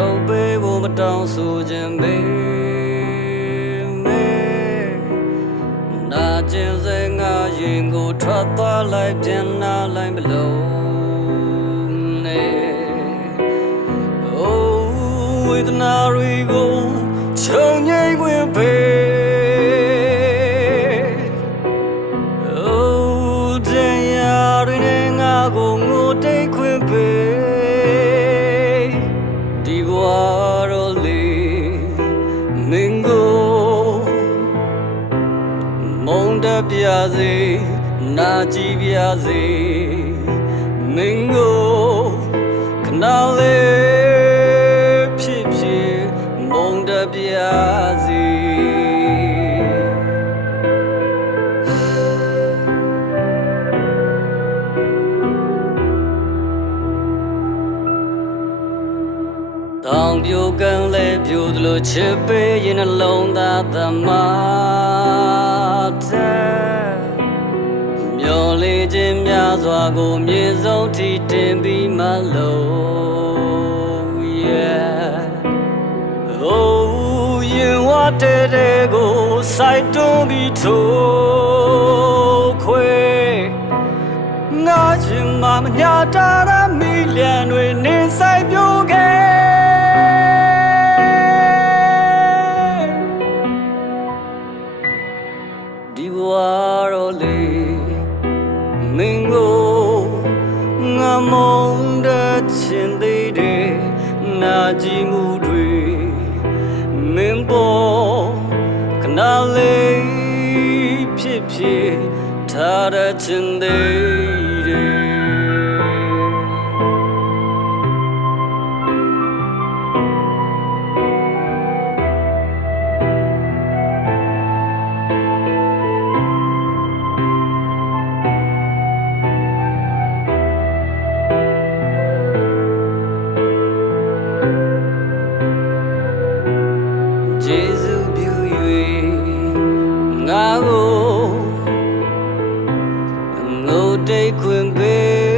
လုပ်ပေးဖို့မတောင်းဆိုခြင်းပဲနာကျင်စေငါရင်ကိုထွက်သွားလိုက်ပြန်လာလိုက်မလို့ဝေဒနာတွေကိုချုံငိမ့်ခွင့်ပေးတရားတွေနဲ့ငါကိုငိုတိတ်ခွင့်ပေးဒီဘဝတော်လေးမင်းကိုမုန်းတပြစေနာကြည့်ပြစေမင်းကိုခဏလေးဖြစ်ဖြစ်မုန်းတပြစေတောင်ပြိုကန်လဲပြိုသလိုချစ်ပေးရင်နှလုံးသားသမာတဲ့မျောလေးခြင်းများစွာကိုမြေဆုံးထိတင်ပြီးမလို့ yeah oh ရင်ဝတဲ့ကိုစိုက်တွန်းပြီးထိုးခွေငါချင်မမညာတာရမီလျံတွေနေဆိုင်ပြိုခဲ့ဒီဘဝတော်လေးမင်းကိုငါမုန်းတဲ့ချင်သေးတယ်နာကြည့်မှုတွေမင်းပေါ်ခဏလေးဖြစ်ဖြစ်ထားတဲ့ချင်သေးတယ်ကျေးဇူးပြု၍ငါကိုငိုတိတ်ခွင့်ပေး